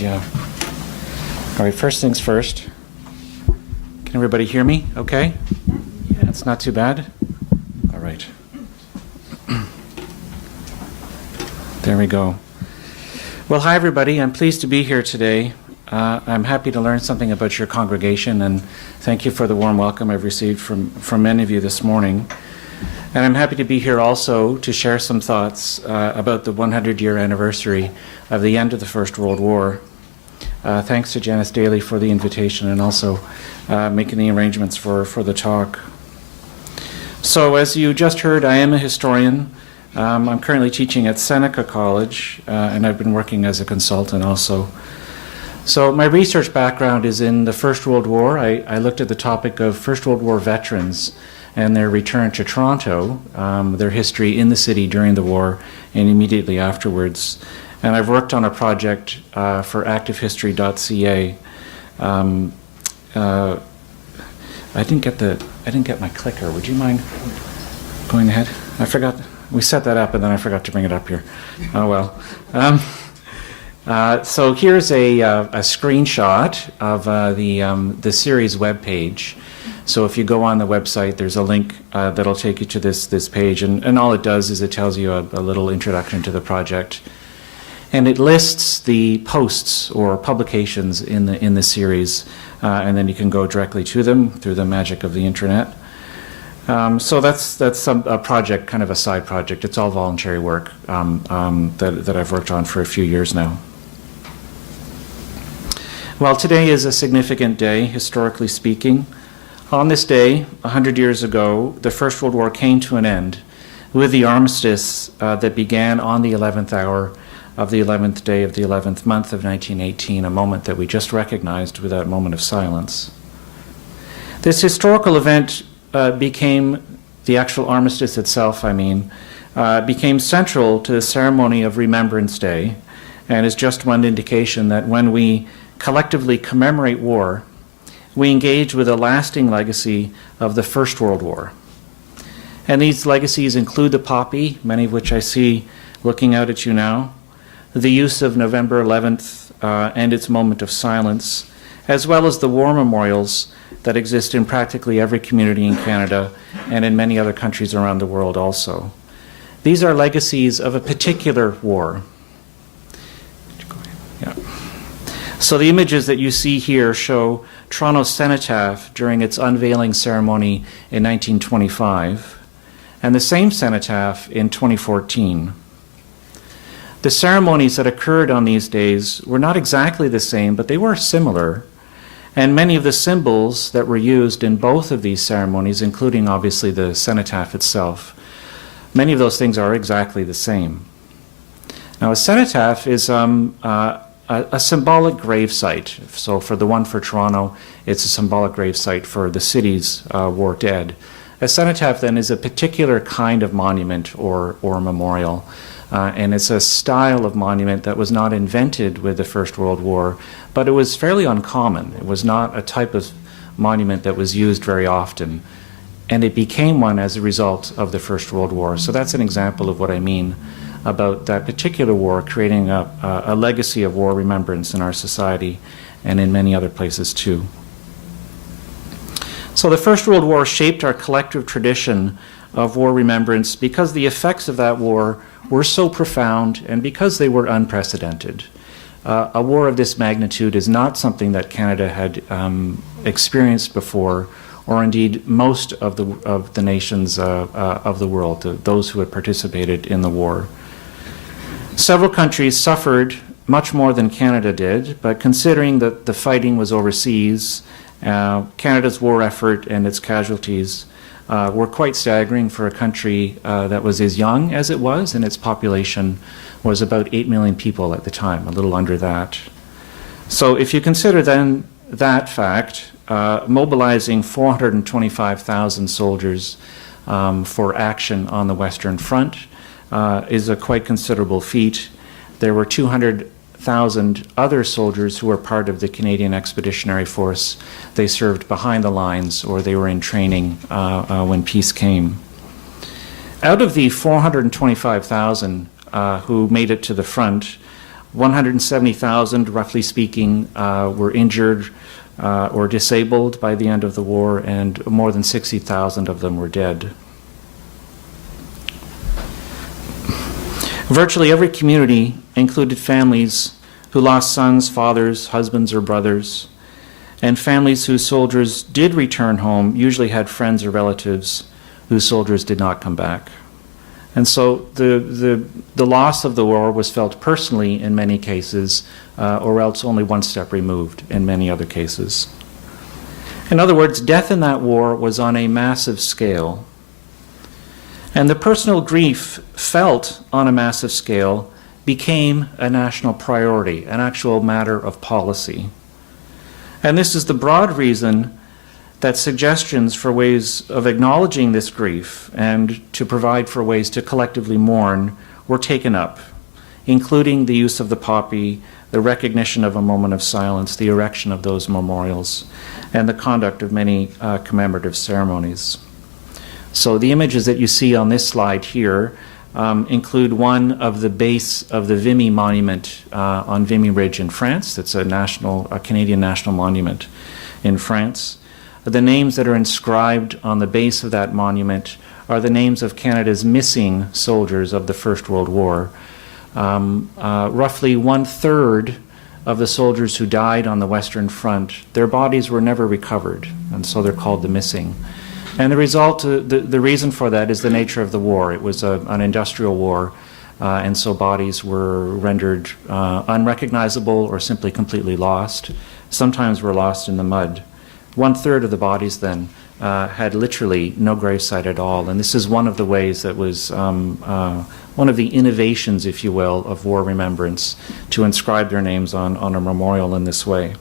Yeah. All right, first things first. Can everybody hear me okay? Yeah, it's not too bad? All right. There we go. Well, hi, everybody. I'm pleased to be here today. I'm happy to learn something about your congregation, and thank you for the warm welcome I've received from many of you this morning. And I'm happy to be here also to share some thoughts about the 100-year anniversary of the end of the First World War. Thanks to Janice Daly for the invitation and also making the arrangements for the talk. So as you just heard, I am a historian. I'm currently teaching at Seneca College, and I've been working as a consultant also. So my research background is in the First World War. I looked at the topic of First World War veterans and their return to Toronto, their history in the city during the war and immediately afterwards. And I've worked on a project for activehistory.ca. I didn't get my clicker. Would you mind going ahead? I forgot. We set that up and then I forgot to bring it up here. Oh well. So here's a screenshot of the series webpage. So if you go on the website, there's a link that'll take you to this page, and all it does is it tells you a little introduction to the project, and it lists the posts or publications in the series, and then you can go directly to them through the magic of the internet. So that's a project, kind of a side project. It's all voluntary work that I've worked on for a few years now. Well, today is a significant day, historically speaking. On this day, 100 years ago, the First World War came to an end with the armistice that began on the 11th hour of the 11th day of the 11th month of 1918, a moment that we just recognized with that moment of silence. This historical event became, the actual armistice itself, became central to the ceremony of Remembrance Day, and is just one indication that when we collectively commemorate war, we engage with a lasting legacy of the First World War. And these legacies include the poppy, many of which I see looking out at you now, the use of November 11th and its moment of silence, as well as the war memorials that exist in practically every community in Canada and in many other countries around the world also. These are legacies of a particular war. Yeah. So the images that you see here show Toronto's cenotaph during its unveiling ceremony in 1925, and the same cenotaph in 2014. The ceremonies that occurred on these days were not exactly the same, but they were similar. And many of the symbols that were used in both of these ceremonies, including obviously the cenotaph itself, many of those things are exactly the same. Now, a cenotaph is a symbolic grave site. So for the one for Toronto, it's a symbolic grave site for the city's war dead. A cenotaph then is a particular kind of monument or memorial. And it's a style of monument that was not invented with the First World War, but it was fairly uncommon. It was not a type of monument that was used very often. And it became one as a result of the First World War. So that's an example of what I mean about that particular war creating a legacy of war remembrance in our society and in many other places too. So the First World War shaped our collective tradition of war remembrance because the effects of that war were so profound and because they were unprecedented. A war of this magnitude is not something that Canada had experienced before, or indeed most of the nations of the world, those who had participated in the war. Several countries suffered much more than Canada did, but considering that the fighting was overseas, Canada's war effort and its casualties were quite staggering for a country that was as young as it was, and its population was about 8 million people at the time, a little under that. So if you consider then that fact, mobilizing 425,000 soldiers for action on the Western Front is a quite considerable feat. There were 200,000 other soldiers who were part of the Canadian Expeditionary Force. They served behind the lines or they were in training when peace came. Out of the 425,000 who made it to the front, 170,000, roughly speaking, were injured or disabled by the end of the war, and more than 60,000 of them were dead. Virtually every community included families who lost sons, fathers, husbands, or brothers, and families whose soldiers did return home usually had friends or relatives whose soldiers did not come back. And so the loss of the war was felt personally in many cases, or else only one step removed in many other cases. In other words, death in that war was on a massive scale. And the personal grief felt on a massive scale became a national priority, an actual matter of policy. And this is the broad reason that suggestions for ways of acknowledging this grief and to provide for ways to collectively mourn were taken up, including the use of the poppy, the recognition of a moment of silence, the erection of those memorials, and the conduct of many commemorative ceremonies. So the images that you see on this slide here include one of the base of the Vimy Monument on Vimy Ridge in France. It's a Canadian national monument in France. The names that are inscribed on the base of that monument are the names of Canada's missing soldiers of the First World War. Roughly 1/3 of the soldiers who died on the Western Front, their bodies were never recovered, and so they're called the missing. And the reason for that is the nature of the war. It was an industrial war, and so bodies were rendered unrecognizable or simply completely lost. Sometimes were lost in the mud. 1/3 of the bodies then had literally no gravesite at all, and this is one of the ways that was one of the innovations, if you will, of war remembrance, to inscribe their names on a memorial in this way.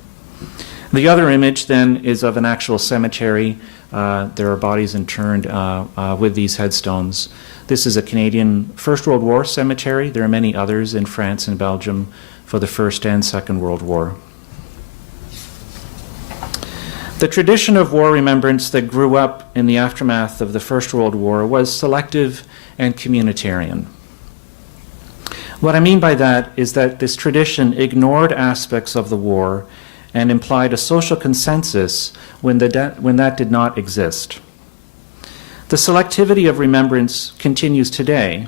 The other image then is of an actual cemetery. There are bodies interred with these headstones. This is a Canadian First World War cemetery. There are many others in France and Belgium for the First and Second World War. The tradition of war remembrance that grew up in the aftermath of the First World War was selective and communitarian. What I mean by that is that this tradition ignored aspects of the war and implied a social consensus when that did not exist. The selectivity of remembrance continues today.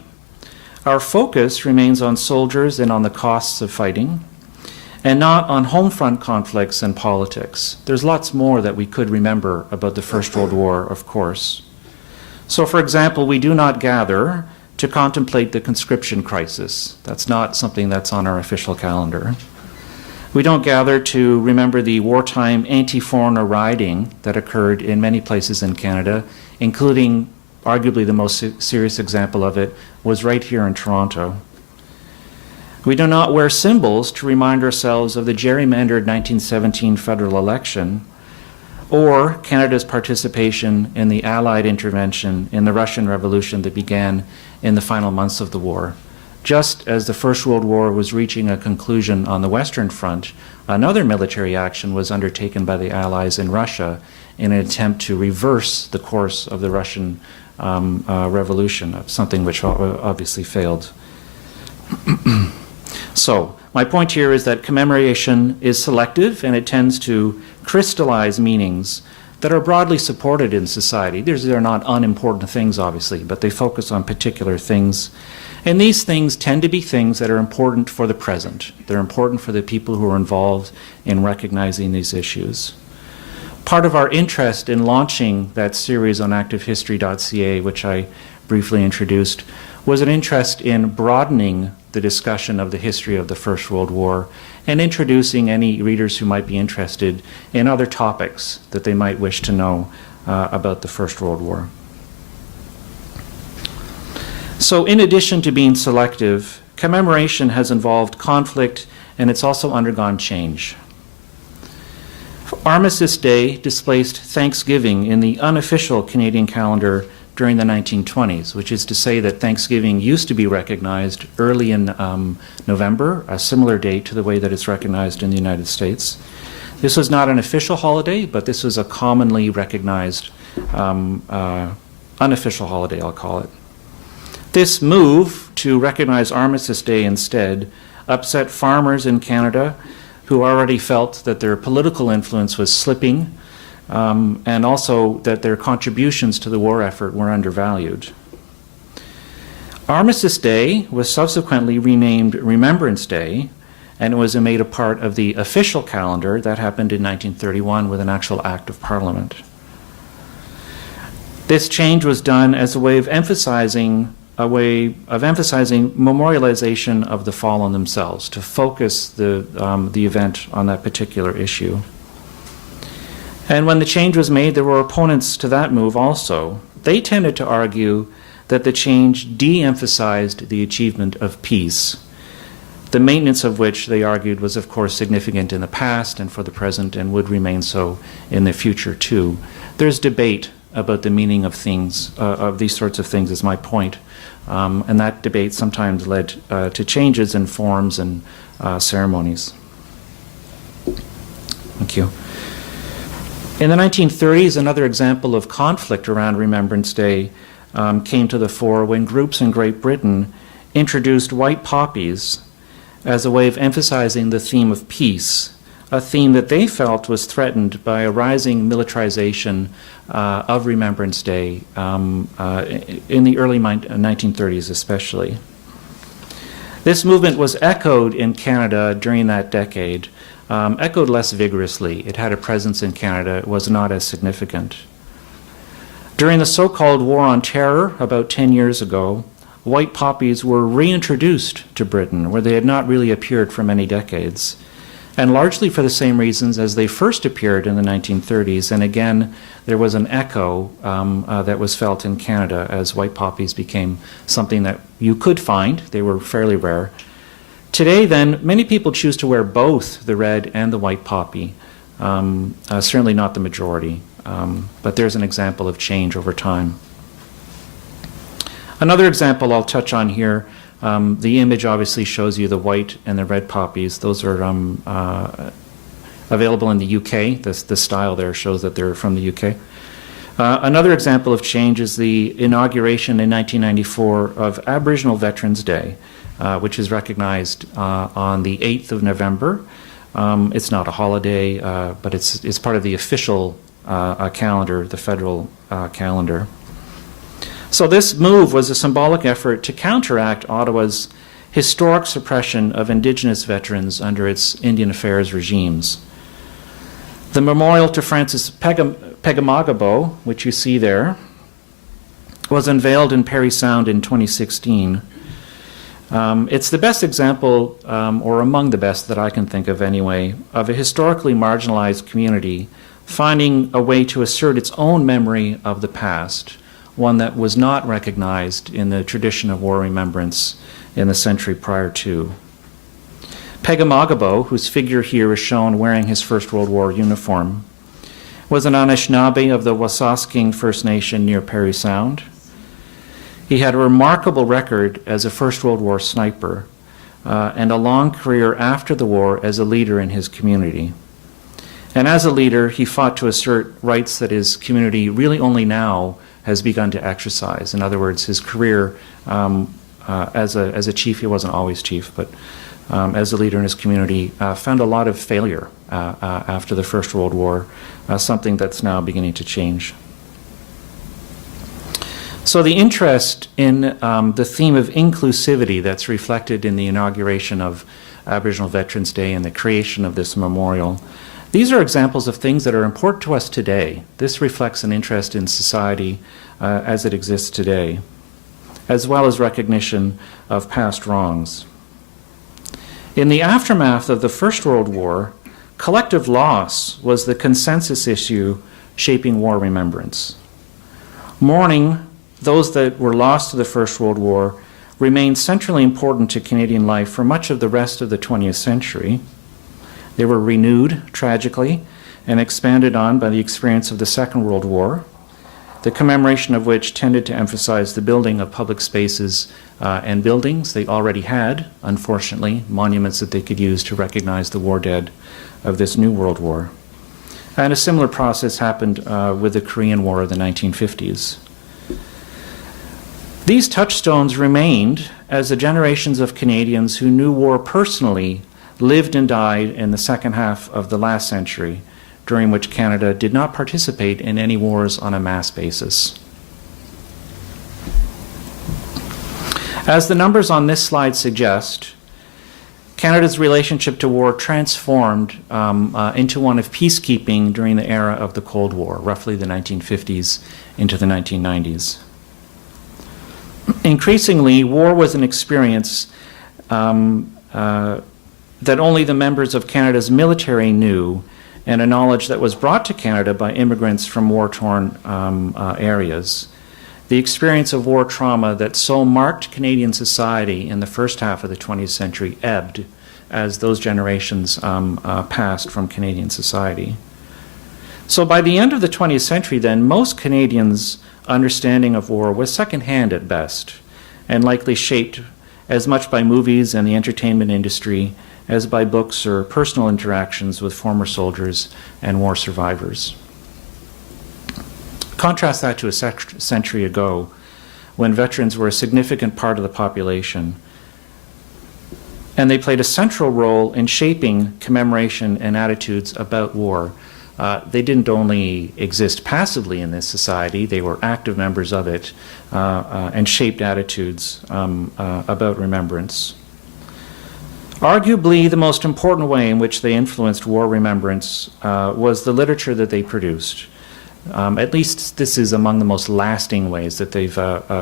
Our focus remains on soldiers and on the costs of fighting, and not on home front conflicts and politics. There's lots more that we could remember about the First World War, of course. So, for example, we do not gather to contemplate the conscription crisis. That's not something that's on our official calendar. We don't gather to remember the wartime anti-foreigner rioting that occurred in many places in Canada, including arguably the most serious example of it was right here in Toronto. We do not wear symbols to remind ourselves of the gerrymandered 1917 federal election or Canada's participation in the Allied intervention in the Russian Revolution that began in the final months of the war. Just as the First World War was reaching a conclusion on the Western Front, another military action was undertaken by the Allies in Russia in an attempt to reverse the course of the Russian Revolution, something which obviously failed. So, my point here is that commemoration is selective and it tends to crystallize meanings that are broadly supported in society. They're not unimportant things, obviously, but they focus on particular things. And these things tend to be things that are important for the present. They're important for the people who are involved in recognizing these issues. Part of our interest in launching that series on activehistory.ca, which I briefly introduced, was an interest in broadening the discussion of the history of the First World War and introducing any readers who might be interested in other topics that they might wish to know about the First World War. So in addition to being selective, commemoration has involved conflict and it's also undergone change. Armistice Day displaced Thanksgiving in the unofficial Canadian calendar during the 1920s, which is to say that Thanksgiving used to be recognized early in November, a similar date to the way that it's recognized in the United States. This was not an official holiday, but this was a commonly recognized unofficial holiday, I'll call it. This move to recognize Armistice Day instead upset farmers in Canada who already felt that their political influence was slipping, and also that their contributions to the war effort were undervalued. Armistice Day was subsequently renamed Remembrance Day, and it was made a part of the official calendar. That happened in 1931 with an actual act of Parliament. This change was done as a way of emphasizing memorialization of the fallen themselves, to focus the event on that particular issue. And when the change was made, there were opponents to that move also. They tended to argue that the change de-emphasized the achievement of peace, the maintenance of which, they argued, was of course significant in the past and for the present and would remain so in the future too. There's debate about the meaning of things, of these sorts of things, is my point. And that debate sometimes led to changes in forms and ceremonies. Thank you. In the 1930s, another example of conflict around Remembrance Day came to the fore when groups in Great Britain introduced white poppies as a way of emphasizing the theme of peace, a theme that they felt was threatened by a rising militarization of Remembrance Day in the early 1930s especially. This movement was echoed in Canada during that decade, echoed less vigorously. It had a presence in Canada. It was not as significant. During the so-called War on Terror about 10 years ago, white poppies were reintroduced to Britain, where they had not really appeared for many decades, and largely for the same reasons as they first appeared in the 1930s. And again, there was an echo that was felt in Canada as white poppies became something that you could find. They were fairly rare. Today, then, many people choose to wear both the red and the white poppy, certainly not the majority, but there's an example of change over time. Another example I'll touch on here, the image obviously shows you the white and the red poppies. Those are available in the UK. The style there shows that they're from the UK. Another example of change is the inauguration in 1994 of Aboriginal Veterans Day, which is recognized on the 8th of November. It's not a holiday, but it's part of the official calendar, the federal calendar. So this move was a symbolic effort to counteract Ottawa's historic suppression of Indigenous veterans under its Indian Affairs regimes. The memorial to Francis Pegamagabo, which you see there, was unveiled in Parry Sound in 2016. It's the best example, or among the best that I can think of anyway, of a historically marginalized community finding a way to assert its own memory of the past, one that was not recognized in the tradition of war remembrance in the century prior to. Pegamagabo, whose figure here is shown wearing his First World War uniform, was an Anishinaabe of the Wasasking First Nation near Parry Sound. He had a remarkable record as a First World War sniper and a long career after the war as a leader in his community. And as a leader, he fought to assert rights that his community really only now has begun to exercise. In other words, his career as a chief, he wasn't always chief, but as a leader in his community, found a lot of failure after the First World War, something that's now beginning to change. So the interest in the theme of inclusivity that's reflected in the inauguration of Aboriginal Veterans Day and the creation of this memorial, these are examples of things that are important to us today. This reflects an interest in society as it exists today, as well as recognition of past wrongs. In the aftermath of the First World War, collective loss was the consensus issue shaping war remembrance. Mourning those that were lost to the First World War remained centrally important to Canadian life for much of the rest of the 20th century. They were renewed, tragically, and expanded on by the experience of the Second World War, the commemoration of which tended to emphasize the building of public spaces and buildings they already had, unfortunately, monuments that they could use to recognize the war dead of this new World War. And a similar process happened with the Korean War of the 1950s. These touchstones remained as the generations of Canadians who knew war personally lived and died in the second half of the last century, during which Canada did not participate in any wars on a mass basis. As the numbers on this slide suggest, Canada's relationship to war transformed into one of peacekeeping during the era of the Cold War, roughly the 1950s into the 1990s. Increasingly, war was an experience that only the members of Canada's military knew, and a knowledge that was brought to Canada by immigrants from war-torn areas. The experience of war trauma that so marked Canadian society in the first half of the 20th century ebbed as those generations passed from Canadian society. So by the end of the 20th century then, most Canadians' understanding of war was secondhand at best, and likely shaped as much by movies and the entertainment industry as by books or personal interactions with former soldiers and war survivors. Contrast that to a century ago, when veterans were a significant part of the population, and they played a central role in shaping commemoration and attitudes about war. They didn't only exist passively in this society, they were active members of it and shaped attitudes about remembrance. Arguably, the most important way in which they influenced war remembrance was the literature that they produced. At least this is among the most lasting ways that they've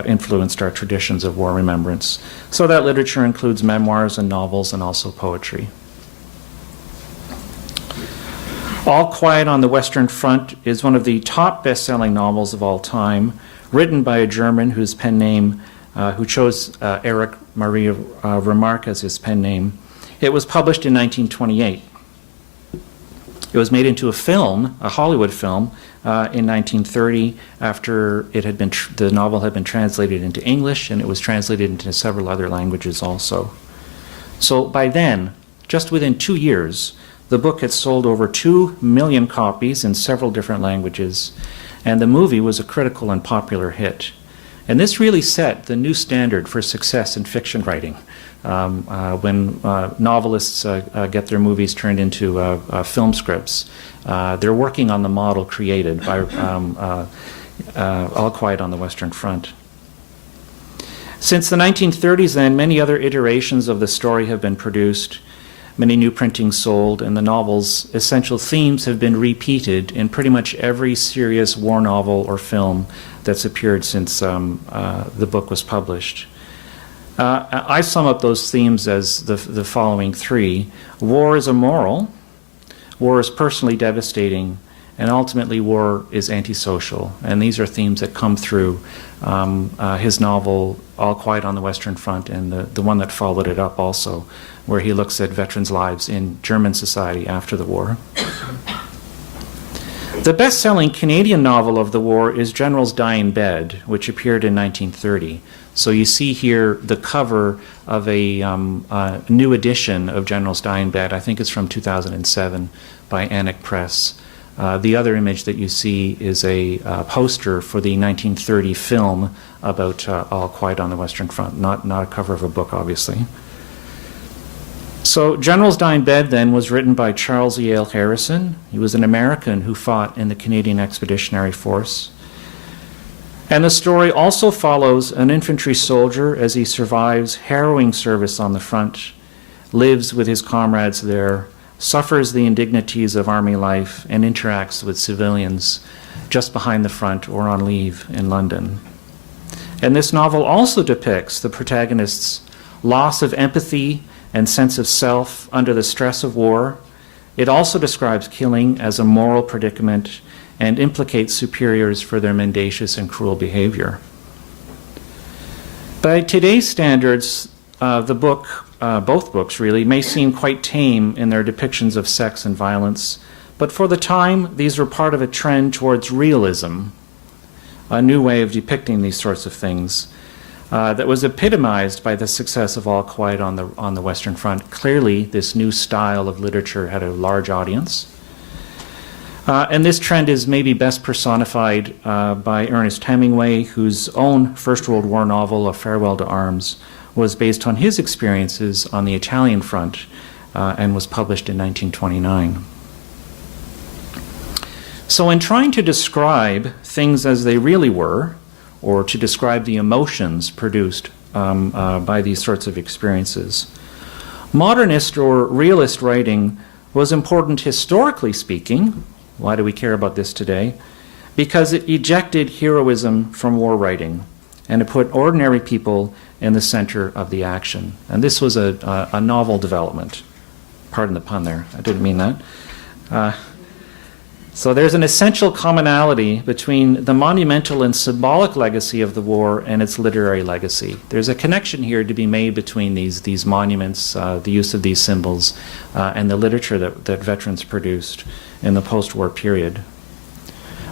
influenced our traditions of war remembrance. So that literature includes memoirs and novels and also poetry. All Quiet on the Western Front is one of the top best-selling novels of all time, written by a German whose pen name, who chose Erich Maria Remarque as his pen name. It was published in 1928. It was made into a film, a Hollywood film, in 1930 after it had been the novel had been translated into English, and it was translated into several other languages also. So by then, just within 2 years, the book had sold over 2 million copies in several different languages, and the movie was a critical and popular hit. And this really set the new standard for success in fiction writing. When novelists get their movies turned into film scripts, they're working on the model created by All Quiet on the Western Front. Since the 1930s then, many other iterations of the story have been produced, many new printings sold, and the novel's essential themes have been repeated in pretty much every serious war novel or film that's appeared since the book was published. I sum up those themes as the following three. War is immoral, war is personally devastating, and ultimately war is antisocial. And these are themes that come through his novel All Quiet on the Western Front, and the one that followed it up also, where he looks at veterans' lives in German society after the war. The best-selling Canadian novel of the war is Generals Die in Bed, which appeared in 1930. So you see here the cover of a new edition of Generals Die in Bed. I think it's from 2007 by Anik Press. The other image that you see is a poster for the 1930 film about All Quiet on the Western Front, not a cover of a book, obviously. So Generals Die in Bed then was written by Charles Yale Harrison. He was an American who fought in the Canadian Expeditionary Force. And the story also follows an infantry soldier as he survives harrowing service on the front, lives with his comrades there, suffers the indignities of army life, and interacts with civilians just behind the front or on leave in London. And this novel also depicts the protagonist's loss of empathy and sense of self under the stress of war. It also describes killing as a moral predicament and implicates superiors for their mendacious and cruel behavior. By today's standards, both books really, may seem quite tame in their depictions of sex and violence, but for the time, these were part of a trend towards realism, a new way of depicting these sorts of things that was epitomized by the success of All Quiet on the Western Front. Clearly, this new style of literature had a large audience. And this trend is maybe best personified by Ernest Hemingway, whose own First World War novel, A Farewell to Arms, was based on his experiences on the Italian front and was published in 1929. So in trying to describe things as they really were, or to describe the emotions produced by these sorts of experiences, modernist or realist writing was important historically speaking. Why do we care about this today? Because it ejected heroism from war writing, and it put ordinary people in the center of the action. And this was a novel development. Pardon the pun there, I didn't mean that. So there's an essential commonality between the monumental and symbolic legacy of the war and its literary legacy. There's a connection here to be made between these monuments, the use of these symbols, and the literature that veterans produced in the post-war period.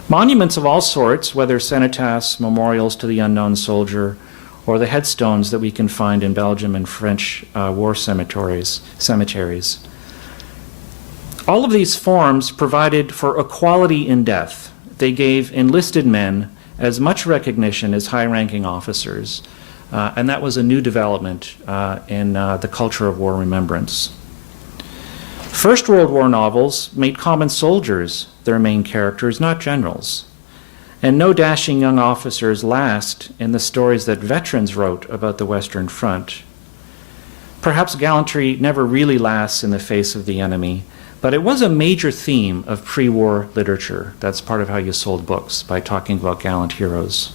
Monuments of all sorts, whether cenotaphs, memorials to the unknown soldier, or the headstones that we can find in Belgium and French war cemeteries. All of these forms provided for equality in death. They gave enlisted men as much recognition as high-ranking officers, and that was a new development in the culture of war remembrance. First World War novels made common soldiers their main characters, not generals. And no dashing young officers last in the stories that veterans wrote about the Western Front. Perhaps gallantry never really lasts in the face of the enemy, but it was a major theme of pre-war literature. That's part of how you sold books, by talking about gallant heroes.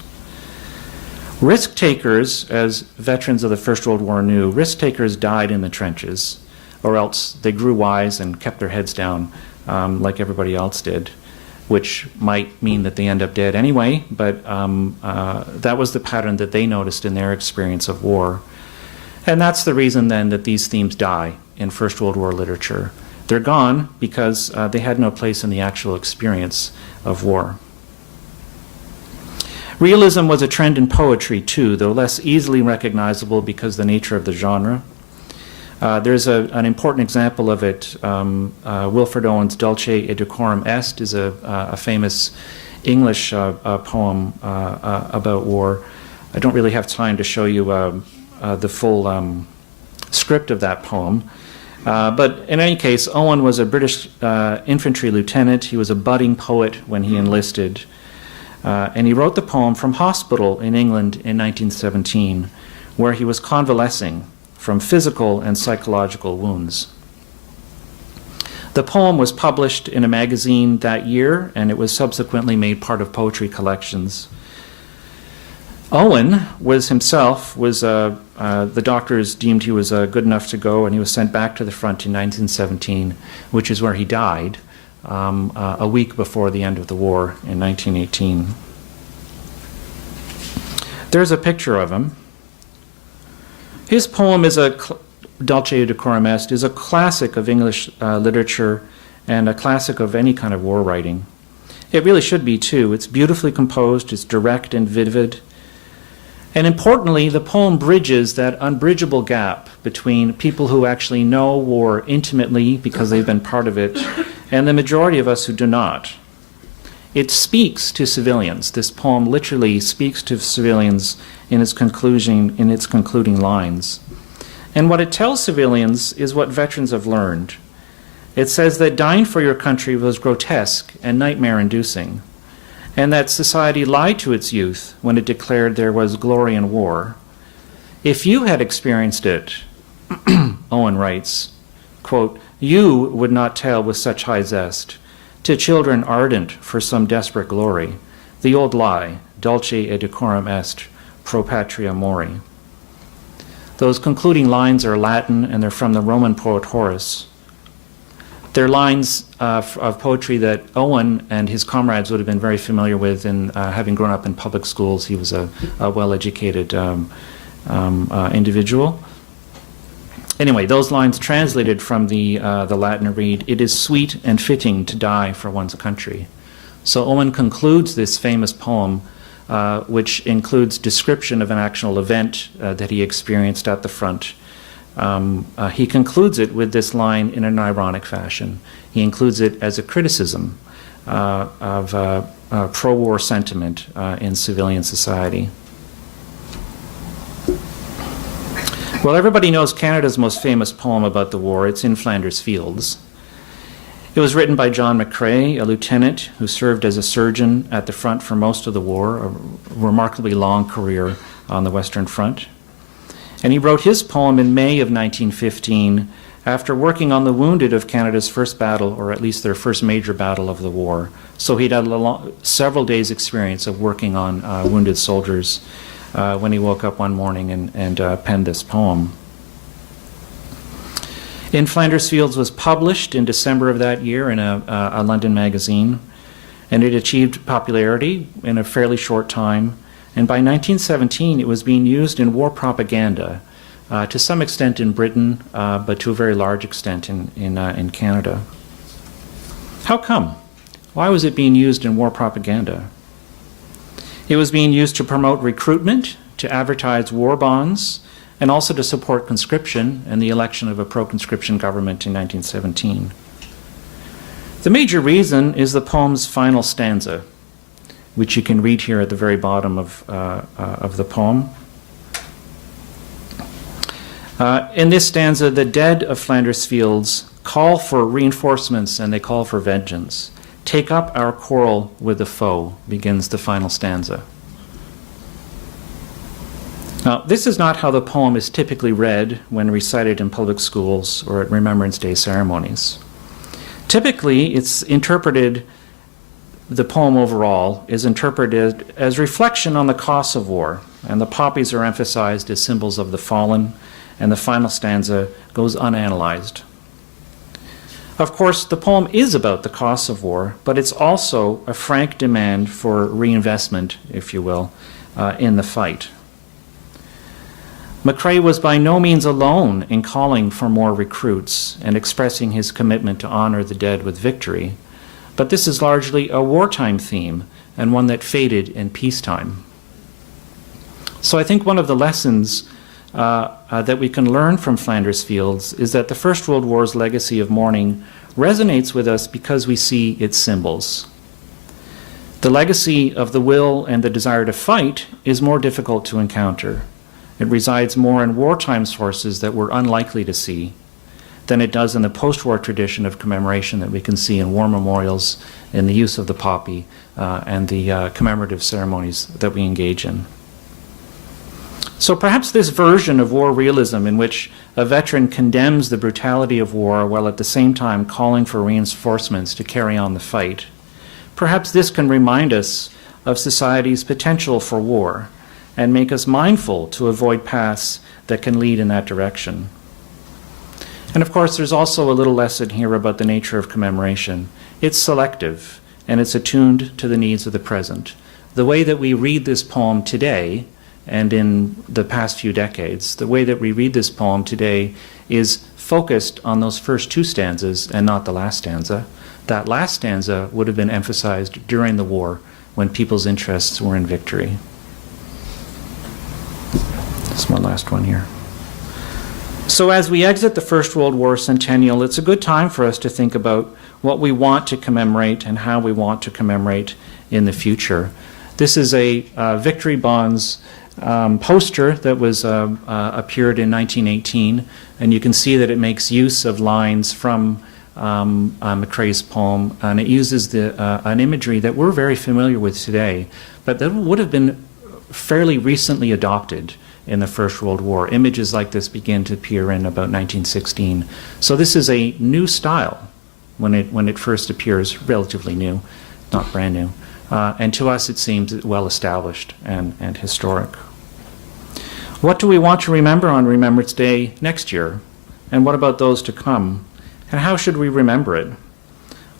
Risk takers, as veterans of the First World War knew, risk takers died in the trenches, or else they grew wise and kept their heads down like everybody else did, which might mean that they end up dead anyway, but that was the pattern that they noticed in their experience of war. And that's the reason then that these themes die in First World War literature. They're gone because they had no place in the actual experience of war. Realism was a trend in poetry too, though less easily recognizable because of the nature of the genre. There's an important example of it. Wilfred Owen's Dulce et Decorum Est is a famous English poem about war. I don't really have time to show you the full script of that poem. But in any case, Owen was a British infantry lieutenant. He was a budding poet when he enlisted. And he wrote the poem from hospital in England in 1917, where he was convalescing from physical and psychological wounds. The poem was published in a magazine that year, and it was subsequently made part of poetry collections. Owen the doctors deemed he was good enough to go, and he was sent back to the front in 1917, which is where he died a week before the end of the war in 1918. There's a picture of him. His poem Dulce et Decorum Est is a classic of English literature and a classic of any kind of war writing. It really should be too. It's beautifully composed, it's direct and vivid. And importantly, the poem bridges that unbridgeable gap between people who actually know war intimately because they've been part of it, and the majority of us who do not. It speaks to civilians. This poem literally speaks to civilians in its concluding lines. And what it tells civilians is what veterans have learned. It says that dying for your country was grotesque and nightmare-inducing, and that society lied to its youth when it declared there was glory in war. If you had experienced it, Owen writes, quote, you would not tell with such high zest to children ardent for some desperate glory the old lie, dulce et decorum est, pro patria mori. Those concluding lines are Latin, and they're from the Roman poet Horace. They're lines of poetry that Owen and his comrades would have been very familiar with, in having grown up in public schools. He was a well-educated individual. Anyway, those lines translated from the Latin read, "It is sweet and fitting to die for one's country." So Owen concludes this famous poem, which includes description of an actual event that he experienced at the front. He concludes it with this line in an ironic fashion. He includes it as a criticism of pro-war sentiment in civilian society. Well, everybody knows Canada's most famous poem about the war. It's In Flanders Fields. It was written by John McCrae, a lieutenant who served as a surgeon at the front for most of the war, a remarkably long career on the Western Front. And he wrote his poem in May of 1915 after working on the wounded of Canada's first battle, or at least their first major battle of the war. So he'd had several days' experience of working on wounded soldiers when he woke up one morning and penned this poem. In Flanders Fields was published in December of that year in a London magazine, and it achieved popularity in a fairly short time. And by 1917, it was being used in war propaganda, to some extent in Britain, but to a very large extent in Canada. How come? Why was it being used in war propaganda? It was being used to promote recruitment, to advertise war bonds, and also to support conscription and the election of a pro-conscription government in 1917. The major reason is the poem's final stanza, which you can read here at the very bottom of the poem. In this stanza, the dead of Flanders Fields call for reinforcements and they call for vengeance. Take up our quarrel with the foe, begins the final stanza. Now, this is not how the poem is typically read when recited in public schools or at Remembrance Day ceremonies. Typically, the poem overall is interpreted as reflection on the costs of war, and the poppies are emphasized as symbols of the fallen, and the final stanza goes unanalyzed. Of course, the poem is about the costs of war, but it's also a frank demand for reinvestment, if you will, in the fight. McCrae was by no means alone in calling for more recruits and expressing his commitment to honor the dead with victory, but this is largely a wartime theme and one that faded in peacetime. So I think one of the lessons that we can learn from Flanders Fields is that the First World War's legacy of mourning resonates with us because we see its symbols. The legacy of the will and the desire to fight is more difficult to encounter. It resides more in wartime sources that we're unlikely to see than it does in the post-war tradition of commemoration that we can see in war memorials, in the use of the poppy, and the commemorative ceremonies that we engage in. So perhaps this version of war realism in which a veteran condemns the brutality of war while at the same time calling for reinforcements to carry on the fight, perhaps this can remind us of society's potential for war and make us mindful to avoid paths that can lead in that direction. And of course, there's also a little lesson here about the nature of commemoration. It's selective, and it's attuned to the needs of the present. The way that we read this poem today, and in the past few decades, the way that we read this poem today is focused on those first two stanzas and not the last stanza. That last stanza would have been emphasized during the war when people's interests were in victory. That's my last one here. So as we exit the First World War centennial, it's a good time for us to think about what we want to commemorate and how we want to commemorate in the future. This is a Victory Bonds poster that was appeared in 1918, and you can see that it makes use of lines from McCrae's poem, and it uses an imagery that we're very familiar with today, but that would have been fairly recently adopted in the First World War. Images like this began to appear in about 1916. So this is a new style when it first appears, relatively new, not brand new. And to us it seems well established and historic. What do we want to remember on Remembrance Day next year? And what about those to come? And how should we remember it?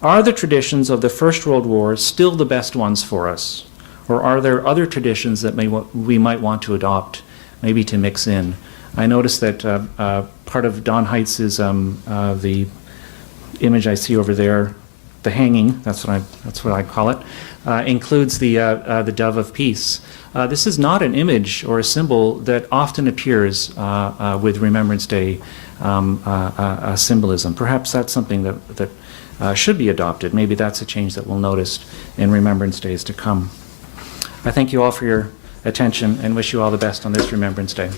Are the traditions of the First World War still the best ones for us? Or are there other traditions that we might want to adopt, maybe to mix in? I noticed that part of Don Heitz's, the image I see over there, the hanging, that's what I call it, includes the dove of peace. This is not an image or a symbol that often appears with Remembrance Day symbolism. Perhaps that's something that should be adopted. Maybe that's a change that we'll notice in Remembrance Days to come. I thank you all for your attention and wish you all the best on this Remembrance Day.